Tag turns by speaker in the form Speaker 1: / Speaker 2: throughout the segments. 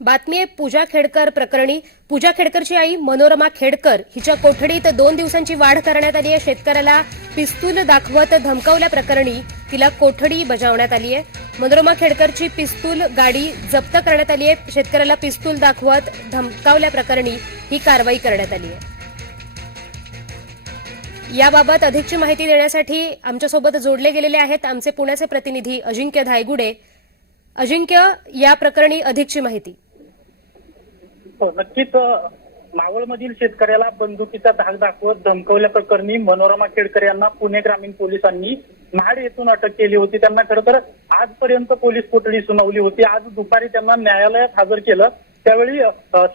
Speaker 1: बातमी आहे पूजा खेडकर प्रकरणी. पूजा खेडकरची आई मनोरमा खेडकर हिच्या कोठडीत दोन दिवसांची वाढ करण्यात आली आहे. शेतकऱ्याला पिस्तूल दाखवत धमकावल्या प्रकरणी तिला कोठडी बजावण्यात आली आहे. मनोरमा खेडकरची पिस्तूल गाडी जप्त करण्यात आली आहे. शेतकऱ्याला पिस्तूल दाखवत धमकावल्या प्रकरणी ही कारवाई करण्यात आली आहे. याबाबत अधिकची माहिती देण्यासाठी आमच्यासोबत जोडले गेलेले आहेत आमचे पुण्याचे प्रतिनिधी अजिंक्य धायगुडे. अजिंक्य या प्रकरणी अधिकची माहिती.
Speaker 2: हो, नक्कीच अ, मावळमधील शेतकऱ्याला बंदुकीचा धाक दाखवत धमकवल्या प्रकरणी मनोरमा खेडकर यांना पुणे ग्रामीण पोलिसांनी महाड येथून अटक केली होती. त्यांना खरं तर आजपर्यंत पोलीस कोठडी सुनावली होती. आज दुपारी त्यांना न्यायालयात हजर केलं. त्यावेळी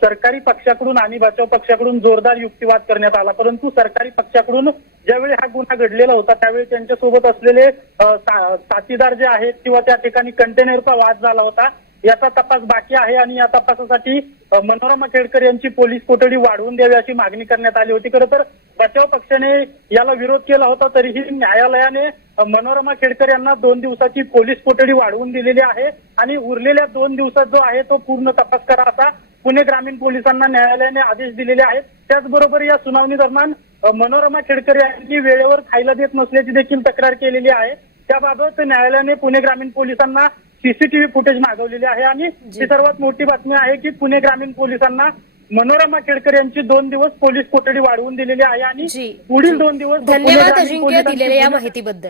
Speaker 2: सरकारी पक्षाकडून आणि बचाव पक्षाकडून जोरदार युक्तिवाद करण्यात आला. परंतु सरकारी पक्षाकडून ज्यावेळी हा गुन्हा घडलेला होता त्यावेळी त्यांच्यासोबत असलेले साथीदार जे आहेत किंवा त्या ठिकाणी कंटेनरचा वाद झाला होता याचा तपास बाकी आहे आणि या तपासासाठी मनोरमा खेडकर यांची पोलीस कोठडी वाढवून द्यावी अशी मागणी करण्यात आली होती. खरं तर बचाव पक्षाने याला विरोध केला होता तरीही न्यायालयाने मनोरमा खेडकर यांना दोन दिवसाची पोलीस कोठडी वाढवून दिलेली आहे आणि उरलेल्या दोन दिवसात जो आहे तो पूर्ण तपास करा असा पुणे ग्रामीण पोलिसांना न्यायालयाने आदेश दिलेले आहेत. त्याचबरोबर या सुनावणी दरम्यान मनोरमा खेडकर यांनी वेळेवर खायला देत नसल्याची देखील तक्रार केलेली आहे. त्याबाबत न्यायालयाने पुणे ग्रामीण पोलिसांना सीसीटीव्ही फुटेज मागवलेली आहे आणि ही सर्वात मोठी बातमी आहे की पुणे ग्रामीण पोलिसांना मनोरमा खेडकर यांची दोन दिवस पोलीस कोठडी वाढवून दिलेली आहे आणि पुढील दोन दिवस
Speaker 1: धन्यवाद अजिंक्य दिलेल्या या माहितीबद्दल.